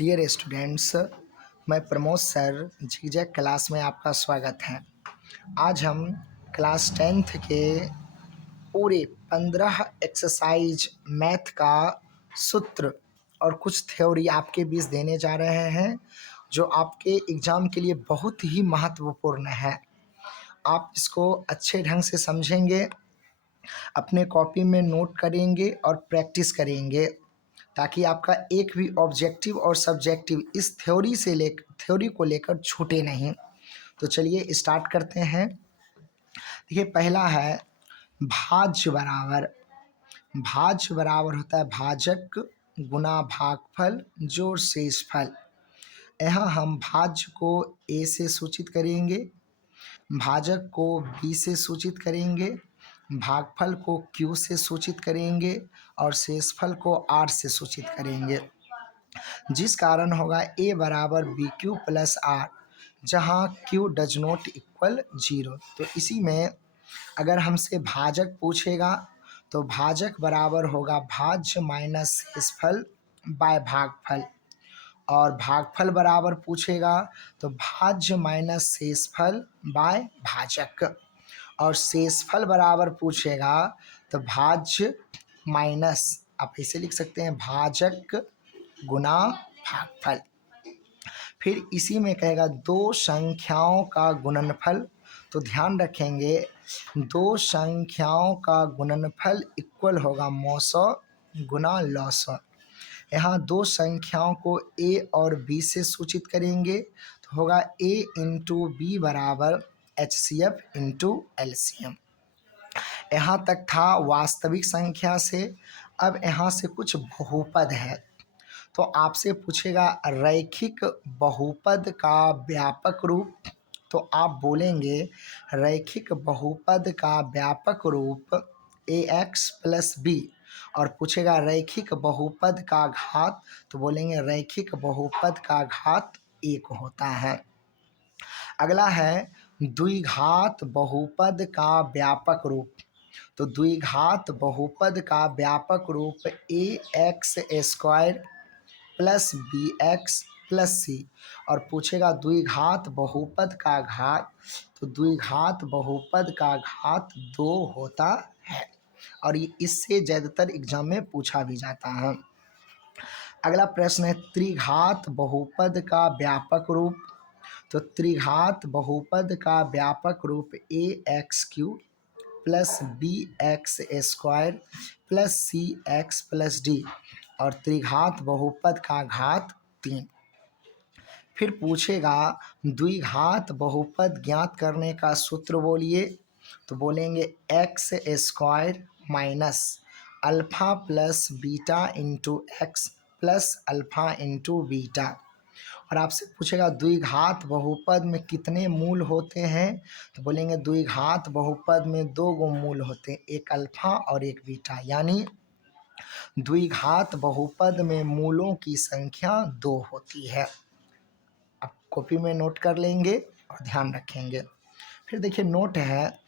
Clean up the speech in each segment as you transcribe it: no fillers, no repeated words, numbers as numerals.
Dear students, मैं Pramod sir जीजैक class में आपका स्वागत है। आज हम क्लास 10th के पूरे 15 एक्सरसाइज मैथ का सूत्र और कुछ थ्योरी आपके बीच देने जा रहे हैं, जो आपके एग्ज़ाम के लिए बहुत ही महत्वपूर्ण है। आप इसको अच्छे ढंग से समझेंगे, अपने कॉपी में नोट करेंगे और प्रैक्टिस करेंगे, ताकि आपका एक भी ऑब्जेक्टिव और सब्जेक्टिव इस थ्योरी को लेकर छूटे नहीं। तो चलिए स्टार्ट करते हैं। देखिए, पहला है भाज्य बराबर। भाज्य बराबर होता है भाजक गुना भागफल जोड़ शेषफल। यहाँ हम भाज्य को ए से सूचित करेंगे, भाजक को बी से सूचित करेंगे, भागफल को क्यू से सूचित करेंगे और शेषफल को आर से सूचित करेंगे, जिस कारण होगा ए बराबर बी क्यू प्लस आर, जहाँ क्यू डज नॉट इक्वल 0। तो इसी में अगर हमसे भाजक पूछेगा तो भाजक बराबर होगा भाज्य माइनस शेषफल बाय भागफल, और भागफल बराबर पूछेगा तो भाज्य माइनस शेषफल बाय भाजक, और शेषफल बराबर पूछेगा तो भाज्य माइनस, आप ऐसे लिख सकते हैं, भाजक गुना भागफल। फिर इसी में कहेगा दो संख्याओं का गुणनफल। तो ध्यान रखेंगे, दो संख्याओं का गुणनफल इक्वल होगा मौसौ गुना लौसौ। यहाँ दो संख्याओं को ए और बी से सूचित करेंगे तो होगा ए इंटू बी बराबर H C F into L C M. यहाँ तक था वास्तविक संख्या से। अब यहाँ से कुछ बहुपद है, तो आपसे पूछेगा रैखिक बहुपद का व्यापक रूप। तो आप बोलेंगे रैखिक बहुपद का व्यापक रूप ए एक्स प्लस बी, और पूछेगा रैखिक बहुपद का घात, तो बोलेंगे रैखिक बहुपद का घात 1 होता है। अगला है द्विघात बहुपद का व्यापक रूप। तो द्विघात बहुपद का व्यापक रूप a x square plus b x plus c, और पूछेगा द्विघात बहुपद का घात, तो द्विघात बहुपद का घात 2 होता है, और ये इससे ज़्यादातर एग्जाम में पूछा भी जाता है। अगला प्रश्न है त्रिघात बहुपद का व्यापक रूप। तो त्रिघात बहुपद का व्यापक रूप a x cube plus b x square plus c x plus d, और त्रिघात बहुपद का घात 3। फिर पूछेगा द्विघात बहुपद ज्ञात करने का सूत्र बोलिए। तो बोलेंगे x square minus alpha plus beta into x plus alpha into beta, और आपसे पूछेगा द्विघात बहुपद में कितने मूल होते हैं। तो बोलेंगे द्विघात बहुपद में 2 गो मूल होते हैं, एक अल्फ़ा और एक बीटा, यानी द्विघात बहुपद में मूलों की संख्या 2 होती है। आप कॉपी में नोट कर लेंगे और ध्यान रखेंगे। फिर देखिए नोट है,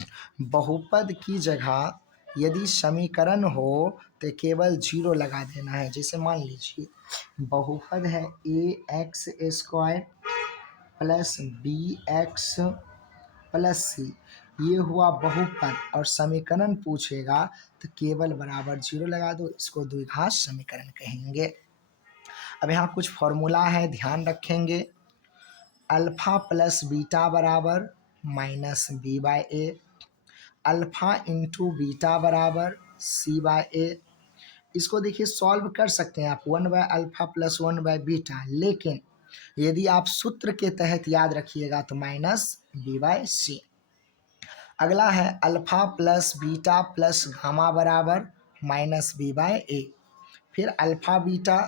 बहुपद की जगह यदि समीकरण हो तो केवल 0 लगा देना है। जैसे मान लीजिए बहुपद है a x square plus b x plus c, ये हुआ बहुपद, और समीकरण पूछेगा तो केवल बराबर 0 लगा दो, इसको द्विघात समीकरण कहेंगे। अब यहाँ कुछ फॉर्मूला है, ध्यान रखेंगे। अल्फ़ा प्लस बीटा बराबर माइनस बी बाय ए, अल्फ़ा इंटू बीटा बराबर सी बाय ए। इसको देखिए सॉल्व कर सकते हैं आप 1 bye alpha plus 1 by beta, लेकिन यदि आप सूत्र के तहत याद रखिएगा तो माइनस बी बाय सी। अगला है alpha plus beta plus gamma बराबर माइनस बी बाय ए। फिर alpha beta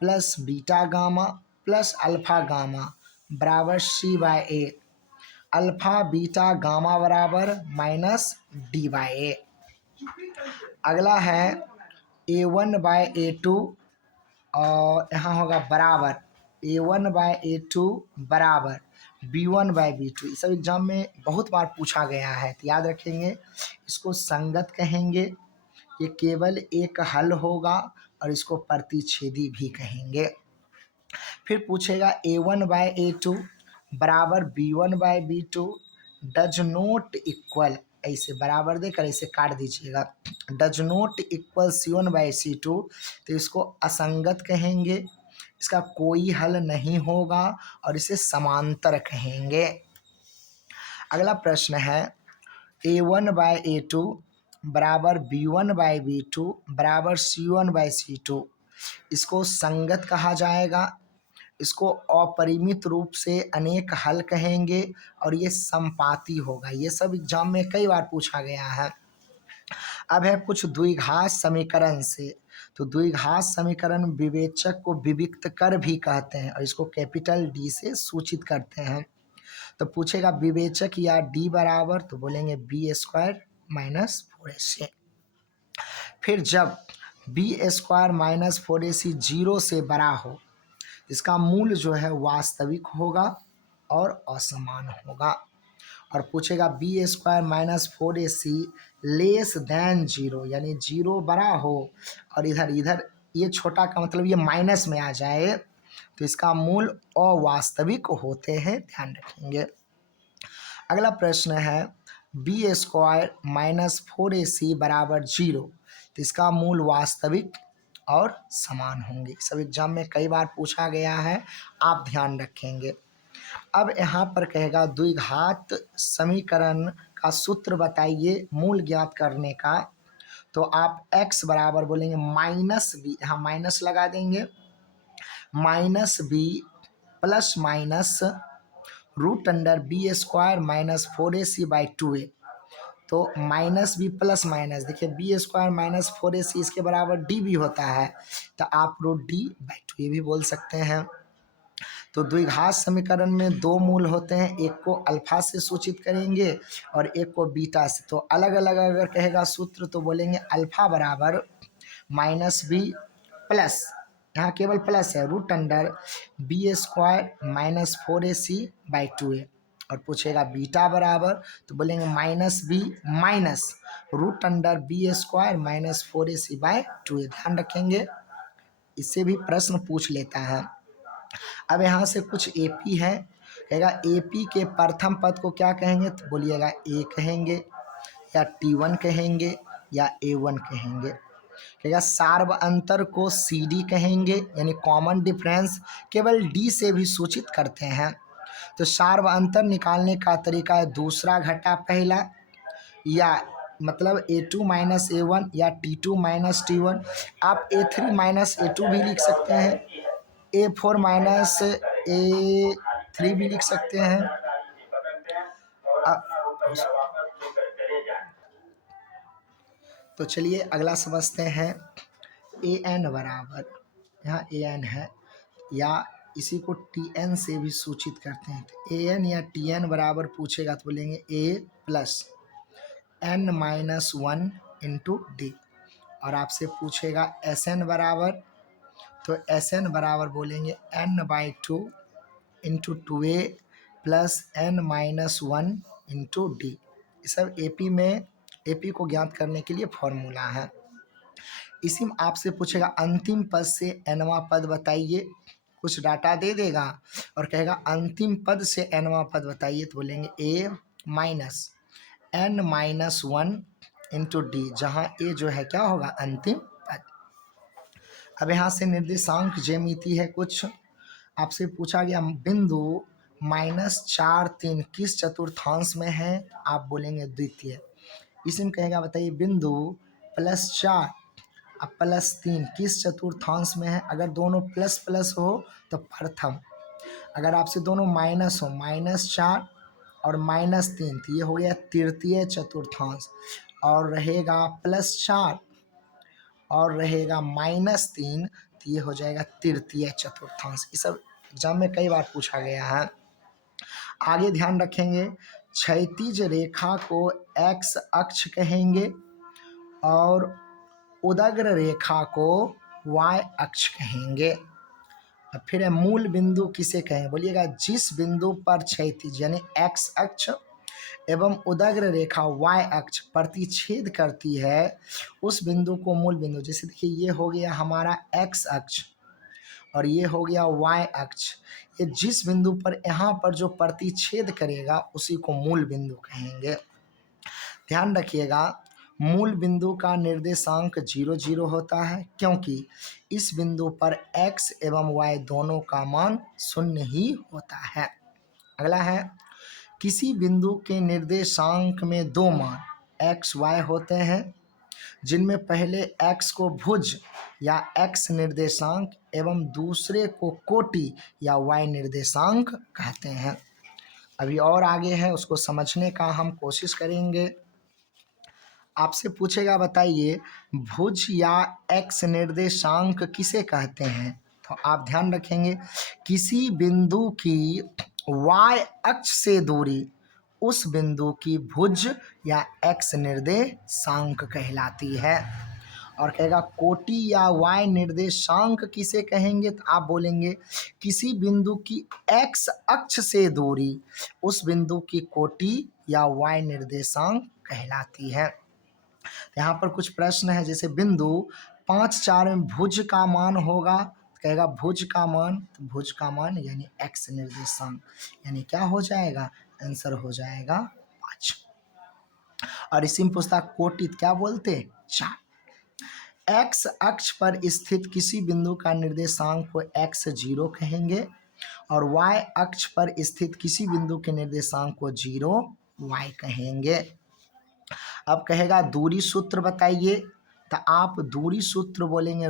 plus beta gamma plus alpha gamma बराबर सी बाय ए। अल्फ़ा बीटा गामा बराबर माइनस डी बाय ए। अगला है A1 बाय A2, और यहाँ होगा बराबर A1 बाय A2 बराबर B1 बाय B2। इस सब एग्जाम में बहुत बार पूछा गया है, तो याद रखेंगे। इसको संगत कहेंगे, ये केवल एक हल होगा, और इसको प्रतिच्छेदी भी कहेंगे। फिर पूछेगा a1/a2 बराबर b1/b2 डज नोट इक्वल, ऐसे बराबर देकर ऐसे काट दीजिएगा, डज नोट इक्वल c1/c2, तो इसको असंगत कहेंगे, इसका कोई हल नहीं होगा और इसे समांतर कहेंगे। अगला प्रश्न है a1/a2 बराबर b1/b2 बराबर c1/c2, इसको संगत कहा जाएगा, इसको अपरिमित रूप से अनेक हल कहेंगे और ये संपाती होगा। ये सब एग्जाम में कई बार पूछा गया है। अब है कुछ द्विघात समीकरण से, तो द्विघात समीकरण विवेचक को विविक्त कर भी कहते हैं और इसको कैपिटल डी से सूचित करते हैं। तो पूछेगा विवेचक या डी बराबर, तो बोलेंगे b² माइनस 4ac। फिर जब b² माइनस 4ac 0 से बड़ा हो, इसका मूल जो है वास्तविक होगा और असमान होगा। और पूछेगा b² minus 4ac less than 0, यानी 0 बड़ा हो और इधर इधर ये छोटा का मतलब ये माइनस में आ जाए, तो इसका मूल अवास्तविक होते हैं, ध्यान रखेंगे। अगला प्रश्न है b² माइनस 4ac बराबर 0, तो इसका मूल वास्तविक और समान होंगे। सब एग्जाम में कई बार पूछा गया है, आप ध्यान रखेंगे। अब यहाँ पर कहेगा द्विघात समीकरण का सूत्र बताइए मूल ज्ञात करने का, तो आप x बराबर बोलेंगे माइनस बी, यहाँ माइनस लगा देंगे, minus b plus minus root under b² minus 4ac/2a, तो माइनस बी प्लस माइनस, देखिए b² माइनस 4ac इसके बराबर d भी होता है, तो आप रूट d/2 ये भी बोल सकते हैं। तो द्विघात समीकरण में दो मूल होते हैं, एक को अल्फा से सूचित करेंगे और एक को बीटा से। तो अलग अलग अगर कहेगा सूत्र तो बोलेंगे अल्फा बराबर माइनस बी प्लस, यहाँ केवल प्लस है, root under b² minus 4ac/2a। और पूछेगा बीटा बराबर, तो बोलेंगे minus b minus root under b² minus 4ac/2a। ध्यान रखेंगे, इससे भी प्रश्न पूछ लेता है। अब यहाँ से कुछ एपी है, कहेगा एपी के प्रथम पद को क्या कहेंगे, तो बोलिएगा ए कहेंगे या t1 कहेंगे या a1 कहेंगे। कहेगा सार्व अंतर को CD कहेंगे, यानी कॉमन डिफरेंस केवल D से भी सूचित करते हैं। तो सार्व अंतर निकालने का तरीका है दूसरा घटा पहला, या मतलब a2 माइनस a1 या t2 माइनस t1, आप a3 माइनस a2 भी लिख सकते हैं, a4 माइनस a3 भी लिख सकते हैं। तो चलिए अगला समझते हैं, an बराबर, यहाँ an है या इसी को tn से भी सूचित करते हैं, तो an या tn बराबर पूछेगा तो बोलेंगे a plus n minus 1 into D. और आपसे पूछेगा sn बराबर, तो sn बराबर बोलेंगे n/2 into 2a plus n minus 1 into D. ये सब एपी में, एपी को ज्ञात करने के लिए फॉर्मूला है। इसी में आपसे पूछेगा अंतिम पद से nवां पद बताइए, कुछ डाटा दे देगा और कहेगा अंतिम पद से nवां पद बताइए, तो बोलेंगे a minus n minus 1 into D, जहाँ a जो है क्या होगा अंतिम पद। अब यहाँ से निर्देशांक ज्यामिति है, कुछ आपसे पूछा गया बिंदु -4 3 किस चतुर्थांश में है, आप बोलेंगे द्वितीय। इसमें कहेगा बताइए बिंदु +4 अब +3 किस चतुर्थांश में है, अगर दोनों प्लस प्लस हो तो प्रथम, अगर आपसे दोनों माइनस हो -4 और -3 तो ये हो गया तृतीय चतुर्थांश, और रहेगा +4 और रहेगा -3 तो ये हो जाएगा तृतीय चतुर्थांश। ये सब एग्जाम में कई बार पूछा गया है। आगे ध्यान रखेंगे, क्षैतिज रेखा को x अक्ष कहेंगे और उदग्र रेखा को y अक्ष कहेंगे। अब फिर है मूल बिंदु किसे कहें, बोलिएगा जिस बिंदु पर क्षैतिज यानी x अक्ष एवं उदग्र रेखा y अक्ष प्रतिच्छेद करती है, उस बिंदु को मूल बिंदु। जैसे देखिए ये हो गया हमारा x अक्ष और ये हो गया y अक्ष। ये जिस बिंदु पर यहाँ पर जो प्रतिच्छेद करेगा उसी को मूल बिंदु कहेंगे। ध्यान रखिएगा, मूल बिंदु का निर्देशांक 0 0 होता है क्योंकि इस बिंदु पर x एवं y दोनों का मान 0 ही होता है। अगला है, किसी बिंदु के निर्देशांक में दो मान x y होते हैं जिनमें पहले x को भुज या x निर्देशांक एवं दूसरे को कोटि या y निर्देशांक कहते हैं। अभी और आगे है, उसको समझने का हम कोशिश करेंगे। आपसे पूछेगा बताइए भुज या x निर्देशांक किसे कहते हैं, तो आप ध्यान रखेंगे किसी बिंदु की y अक्ष से दूरी उस बिंदु की भुज या x निर्देशांक कहलाती है। और कहेगा कोटि या y निर्देशांक किसे कहेंगे, तो आप बोलेंगे किसी बिंदु की x अक्ष से दूरी उस बिंदु की कोटि या y निर्देशांक कहलाती है। यहाँ पर कुछ प्रश्न है, जैसे बिंदु 5 4 में भुज का मान होगा, कहेगा भुज का मान, तो भुज का मान यानी x निर्देशांक यानी क्या हो जाएगा, आंसर हो जाएगा 5। और इसी में पूछता कोटि क्या बोलते, 4। x अक्ष पर स्थित किसी बिंदु का निर्देशांक को x0 कहेंगे और y अक्ष पर स्थित किसी बिंदु के निर्देशांक को 0 y कहेंगे। अब कहेगा दूरी सूत्र बताइए, तो आप दूरी सूत्र बोलेंगे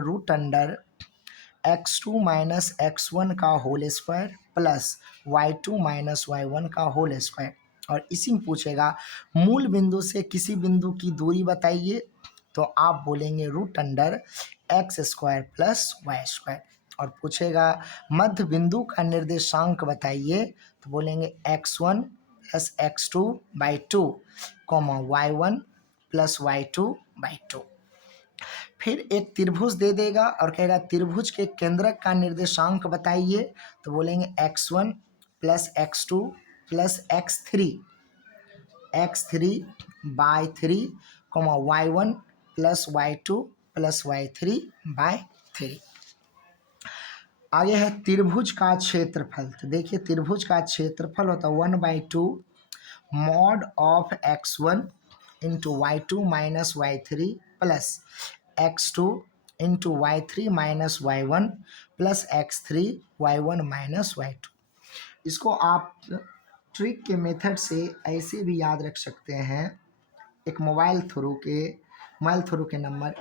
√x2 माइनस x1 का whole square plus y2 minus y1 का होल स्क्वायर। और इसी में पूछेगा मूल बिंदु से किसी बिंदु की दूरी बताइए, तो आप बोलेंगे √x² प्लस y²। और पूछेगा मध्य बिंदु का निर्देशांक बताइए, तो बोलेंगे x1 plus x2/2 y1 plus y2/2। फिर एक त्रिभुज दे देगा और कहेगा त्रिभुज के केंद्रक का निर्देशांक बताइए, तो बोलेंगे x1 plus x2 plus x3/3 y1 plus y2 plus y3/3। आगे है त्रिभुज का क्षेत्रफल। तो देखिए त्रिभुज का क्षेत्रफल होता है 1/2 mod of x1 into y2 minus y3 plus x2 into y3 minus y1 plus x3 y1 minus y2। इसको आप ट्रिक के मेथड से ऐसे भी याद रख सकते हैं। एक मोबाइल थ्रू के नंबर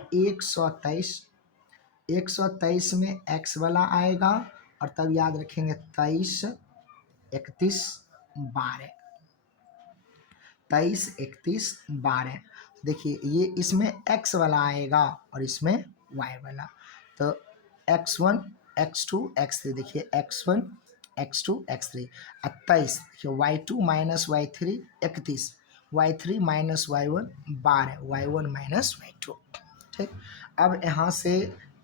123 में x वाला आएगा और तब याद रखेंगे 23 31 12। 23 31 12। देखिए ये इसमें x वाला आएगा और इसमें y वाला, तो x1 x2 x3। देखिए x1 x2 x3 23। देखिए y2 minus y3 31, y3 minus y1 12, y1 minus y2। ठीक, अब यहाँ से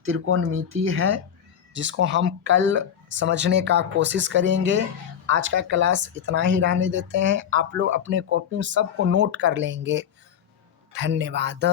त्रिकोणमिति है जिसको हम कल समझने का कोशिश करेंगे। आज का क्लास इतना ही रहने देते हैं। आप लोग अपने कॉपी में सबको नोट कर लेंगे। धन्यवाद।